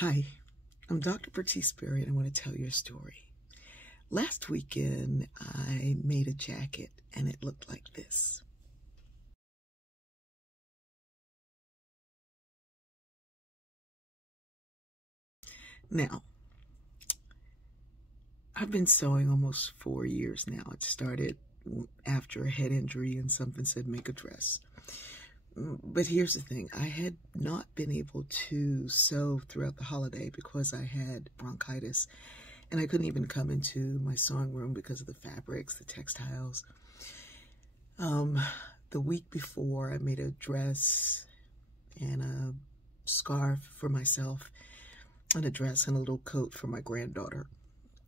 Hi, I'm Dr. Bertice Berry, and I want to tell you a story. Last weekend, I made a jacket, and it looked like this. Now, I've been sewing almost 4 years now. It started after a head injury, and something said make a dress. But here's the thing. I had not been able to sew throughout the holiday because I had bronchitis, and I couldn't even come into my sewing room because of the fabrics, the textiles. The week before, I made a dress and a scarf for myself, and a dress and a little coat for my granddaughter.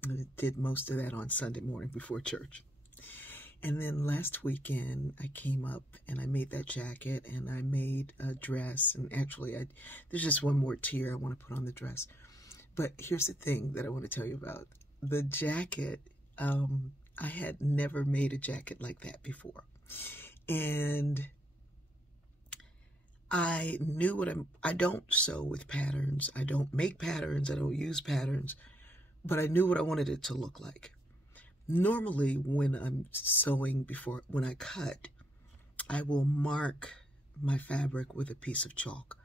I did most of that on Sunday morning before church. And then last weekend, I came up and I made that jacket, and I made a dress. And actually, there's just one more tier I want to put on the dress. But here's the thing that I want to tell you about. The jacket, I had never made a jacket like that before. And I knew I don't sew with patterns. I don't make patterns. I don't use patterns. But I knew what I wanted it to look like. Normally, when I'm sewing when I cut, I will mark my fabric with a piece of chalk.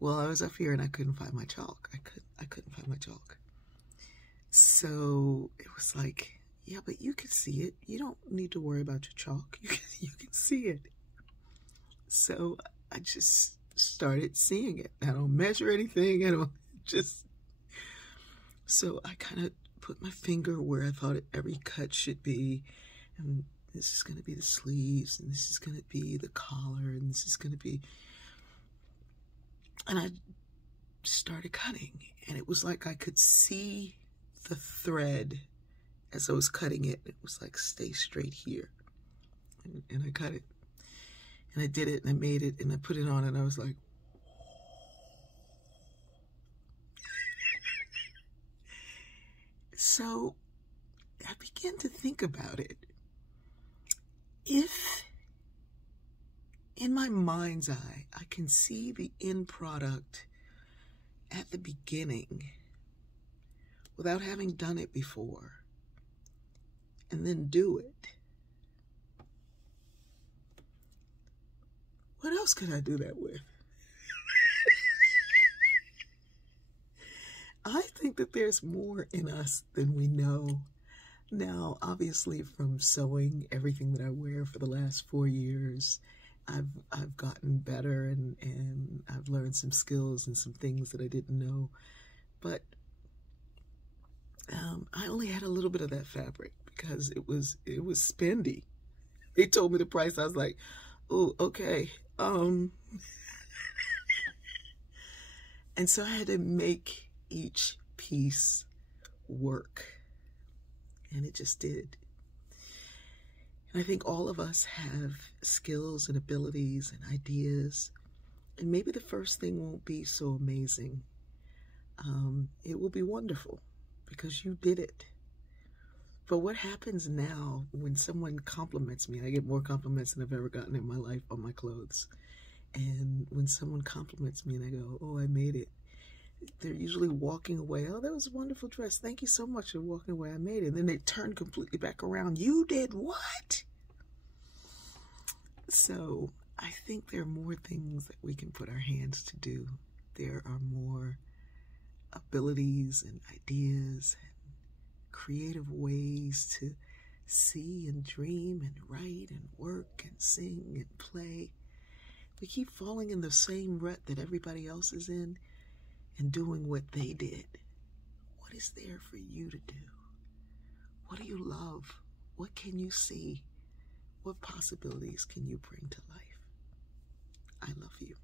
Well, I was up here and I couldn't find my chalk. I couldn't find my chalk. So it was like, yeah, but you can see it. You don't need to worry about your chalk. You can see it. So I just started seeing it. I don't measure anything. I don't so I kind of put my finger where I thought every cut should be. And this is going to be the sleeves, and this is going to be the collar, and this is going to be... And I started cutting, and it was like I could see the thread as I was cutting it. It was like, stay straight here. And I cut it. And I did it, and I made it, and I put it on, and I was like, so I began to think about it. If in my mind's eye, I can see the end product at the beginning without having done it before, and then do it, what else could I do that with? I think that there's more in us than we know. Now, obviously, from sewing everything that I wear for the last 4 years, I've gotten better, and I've learned some skills and some things that I didn't know. But I only had a little bit of that fabric because it was spendy. They told me the price. I was like, oh, okay. And so I had to make each piece work, and it just did. And I think all of us have skills and abilities and ideas, and maybe the first thing won't be so amazing. It will be wonderful because you did it. But what happens now when someone compliments me? I get more compliments than I've ever gotten in my life on my clothes. And when someone compliments me and I go, oh, I made it, they're usually walking away. Oh, that was a wonderful dress. Thank you so much for walking away. I made it. And then they turn completely back around. You did what? So I think there are more things that we can put our hands to do. There are more abilities and ideas and creative ways to see and dream and write and work and sing and play. We keep falling in the same rut that everybody else is in and doing what they did. What is there for you to do? What do you love? What can you see? What possibilities can you bring to life? I love you.